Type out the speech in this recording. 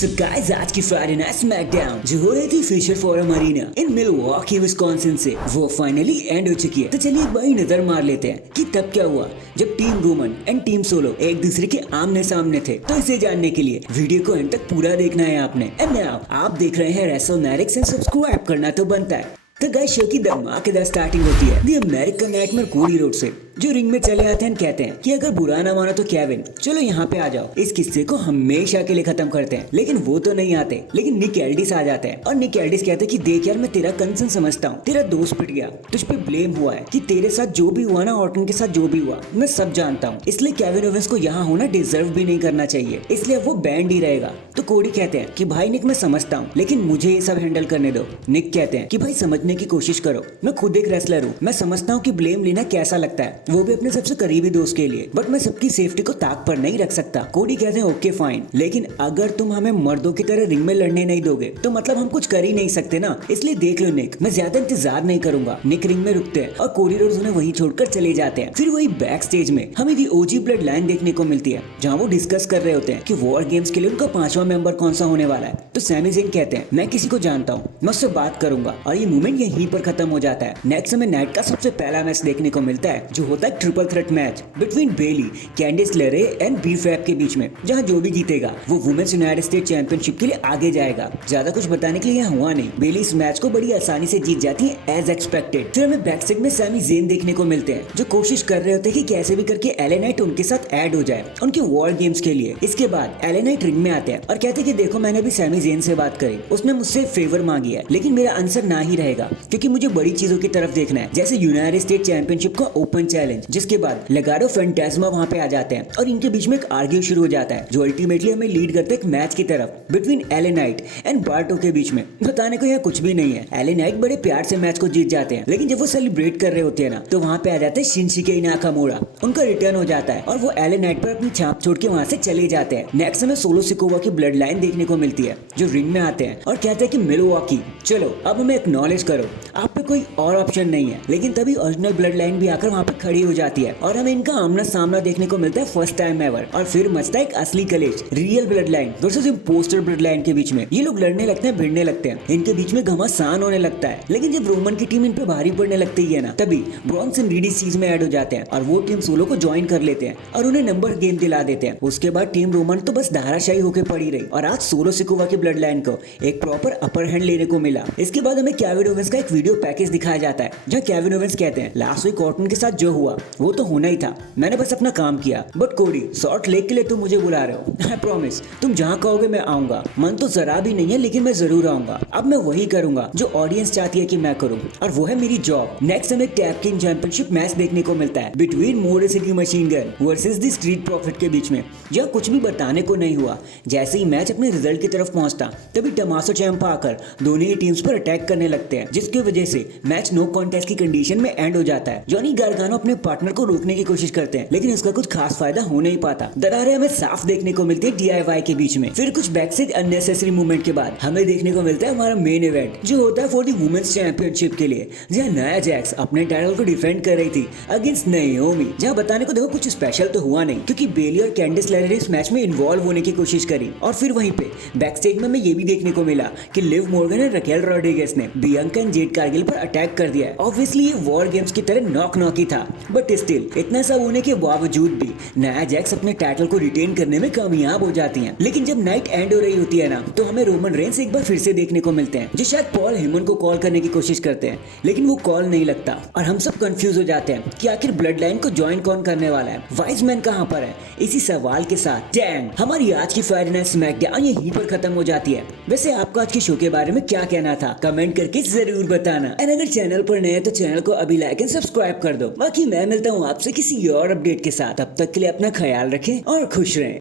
So guys, आज की Friday night SmackDown जो हो रही थी फिशर फोरम अरीना इन मिलवॉकी विस्कॉन्सिन से वो फाइनली एंड हो चुकी है। तो चलिए एक बार नजर मार लेते हैं कि तब क्या हुआ जब team Roman and team solo एक दूसरे के आमने सामने थे। तो इसे जानने के लिए वीडियो को एंड तक पूरा देखना है आपने। एंड नाउ आप देख रहे हैं रेसलमैनिक्स एंड सब्सक्राइब करना तो बनता है। तो गाइस शो की धमाकेदार स्टार्टिंग होती है दी अमेरिकन नाइटमेयर कोडी रोड से, जो रिंग में चले आते हैं। कहते हैं कि अगर बुरा ना मानो तो केविन चलो यहाँ पे आ जाओ, इस किस्से को हमेशा के लिए खत्म करते हैं। लेकिन वो तो नहीं आते, लेकिन निक एल्डिस आ जाते हैं और निक एल्डिस कहते हैं कि देख यार मैं तेरा कंसर्न समझता हूँ, तेरा दोस्त पिट गया, तुझ पे ब्लेम हुआ है कि तेरे साथ जो भी हुआ ना, ऑर्टन के साथ जो भी हुआ मैं सब जानता हूँ, इसलिए केविन ओवेंस को यहाँ होना डिजर्व भी नहीं करना चाहिए, इसलिए वो बैंड ही रहेगा। तो कोडी कहते हैं कि भाई निक मैं समझता हूँ, लेकिन मुझे ये सब हैंडल करने दो। निक कहते हैं कि भाई समझने की कोशिश करो, मैं खुद एक रेसलर हूँ, मैं समझता हूँ कि ब्लेम लेना कैसा लगता है, वो भी अपने सबसे करीबी दोस्त के लिए, बट मैं सबकी सेफ्टी को ताक पर नहीं रख सकता। कोडी कहते हैं ओके फाइन, लेकिन अगर तुम हमें मर्दों की तरह रिंग में लड़ने नहीं दोगे तो मतलब हम कुछ कर ही नहीं सकते ना, इसलिए देख लो निक, मैं ज्यादा इंतजार नहीं करूंगा। निक रिंग में रुकते हैं और कोडी रोड्स उन्हें वहीं छोड़कर चले जाते हैं। फिर वही बैक स्टेज में हमें दी ओजी ब्लड लाइन देखने को मिलती है, जहाँ वो डिस्कस कर रहे होते हैं कि वॉर गेम्स के लिए उनका 5वां मेंबर कौन सा होने वाला है। तो सैमी ज़ेन कहते हैं मैं किसी को जानता हूँ, मैं उससे बात करूंगा, और ये मूवमेंट यहीं पर खत्म हो जाता है। नेक्स्ट हमें नाइट का सबसे पहला मैच देखने को मिलता है, जो होता है ट्रिपल थ्रेट मैच बिटवीन बेली, कैंडिस लेरे एंड बीफैब के बीच में, जहां जो भी जीतेगा वो वुमेन्स यूनाइटेड स्टेट चैंपियनशिप के लिए आगे जाएगा। ज्यादा कुछ बताने के लिए यहाँ हुआ नहीं, बेली इस मैच को बड़ी आसानी से जीत जाती है एज एक्सपेक्टेड। फिर हमें बैक स्टेज में सैमी ज़ेन देखने को मिलते हैं, जो कोशिश कर रहे होते हैं कि कैसे भी करके एले नाइट उनके साथ ऐड हो जाए उनके वॉर गेम्स के लिए। इसके बाद एले नाइट रिंग में आते हैं और कहते हैं कि देखो मैंने भी सैमी ज़ेन से बात करी, उसने मुझसे फेवर मांगी है, लेकिन मेरा आंसर ना ही रहेगा क्योंकि मुझे बड़ी चीजों की तरफ देखना है, जैसे यूनाइटेड स्टेट चैंपियनशिप का ओपन चैलेंज। जिसके बाद लेगाडो फैंटास्मा वहां पे आ जाते हैं और इनके बीच में एक आर्ग्यू शुरू हो जाता है, जो अल्टीमेटली हमें लीड करता है एक मैच की तरफ between LA Knight and Barto के बीच में। बताने को यहाँ कुछ भी नहीं है, एले नाइट बड़े प्यार से मैच को जीत जाते हैं, लेकिन जब वो सेलिब्रेट कर रहे होते हैं ना, तो वहां पे आ जाते हैं शिनसुके नाकामुरा, उनका रिटर्न हो जाता है और वो एले नाइट पर अपनी छाप छोड़ के वहां से चले जाते हैं। नेक्स्ट हमें सोलो सिकोवा की ब्लड लाइन देखने को मिलती है, जो रिंग में आते हैं और कहते हैं कि मिलवॉकी चलो अब हमें एक्नॉलेज करो, आप पे कोई और ऑप्शन नहीं है। लेकिन तभी ओरिजिनल ब्लड लाइन भी आकर वहां पे खड़ी हो जाती है और हमें इनका आमना सामना देखने को मिलता है फर्स्ट टाइम एवर। और फिर मचता है एक असली कलेश, real blood line versus imposter blood line के बीच में। ये लोग लड़ने लगते हैं, भिड़ने लगते हैं, इनके बीच में घमासान होने लगता है। लेकिन जब रोमन की टीम इन पे भारी पड़ने लगती है ना, तभी ब्रॉन्स एंड रीड इस चीज में ऐड हो जाते हैं और वो टीम सोलो को ज्वाइन कर लेते हैं और उन्हें नंबर गेम दिला देते हैं। उसके बाद टीम रोमन तो बस धाराशायी होकर पड़ी रही और आज सोलो सिकोवा की ब्लड लाइन को एक प्रॉपर अपर हैंड लेने को मिला। इसके बाद हमें केविन ओवेंस का एक वीडियो पैकेज दिखाया जाता है, जहाँ केविन ओवेंस कहते हैं लास्ट वीक ऑर्टन के साथ जो हुआ वो तो होना ही था, मैंने बस अपना काम किया, बट कोडी सॉल्ट लेक के लिए तुम मुझे बुला रहे हो, आई प्रॉमिस तुम जहाँ कहोगे मैं आऊंगा। मन तो जरा भी नहीं है, लेकिन मैं जरूर आऊंगा। अब मैं वही करूंगा जो ऑडियंस चाहती है कि मैं करूं, और वो है मेरी जॉब। नेक्स्ट हमें टैग टीम चैंपियनशिप मैच देखने को मिलता है between motor city machine gun versus the street profit के बीच में, जहाँ कुछ भी बताने को नहीं हुआ। जैसे ही मैच अपने रिजल्ट की तरफ पहुंचता, तभी टमासो चैंपा आकर दोनों ही टीम्स पर अटैक करने लगते हैं, जिसकी वजह से मैच नो कॉन्टेस्ट की कंडीशन में एंड हो जाता है। जॉनी गार्गानो अपने पार्टनर को रोकने की कोशिश करते हैं, लेकिन उसका कुछ खास फायदा हो नहीं पाता। दरारें हमें साफ देखने को मिलती है DIY के बीच में। फिर कुछ बैकस्टेज अननेसेसरी मूवमेंट के बाद हमें देखने को मिलता है हमारा मेन इवेंट, जो होता है फॉर द वुमेन्स चैंपियनशिप के लिए, जहाँ नाया जैक्स अपने टाइटल को डिफेंड कर रही थी अगेंस्ट नाओमी। जहाँ बताने को देखो कुछ स्पेशल तो हुआ नहीं, क्योंकि बेली और कैंडिस लेरे इस मैच में इन्वॉल्व होने की कोशिश करी। और फिर वहीं पे बैकस्टेज में हमें ये भी देखने को मिला कि लिव मॉर्गन और रकेल रॉड्रिगेज ने बियांका एंड जेड कारगिल पर अटैक कर दिया है। ऑब्वियसली ये वॉर गेम्स की तरह नॉक ही था, बट स्टिल इतना सब होने के बावजूद भी नाया जैक्स अपने टाइटल को रिटेन करने में कामयाब हो जाती हैं। लेकिन जब नाइट एंड हो रही होती है ना, तो हमें रोमन रेंस एक बार फिर से देखने को मिलते हैं, जो शायद पॉल हेमन को कॉल करने की कोशिश करते हैं, लेकिन वो कॉल नहीं लगता और हम सब कंफ्यूज हो जाते हैं कि आखिर ब्लड लाइन को ज्वाइन कौन करने वाला है, वाइज मैन कहाँ पर है। इसी सवाल के साथ डैंग हमारी आज की फ्राइडे नाइट स्मैकडाउन यहीं पर खत्म हो जाती है। वैसे आपको आज के शो के बारे में क्या कहना था, कमेंट करके जरूर बताना। एंड अगर चैनल पर नए हैं तो चैनल को अभी लाइक एंड सब्सक्राइब कर दो। बाकी मैं मिलता हूँ आपसे किसी और अपडेट के साथ, तब तक के लिए अपना ख्याल रखें और खुश रहें।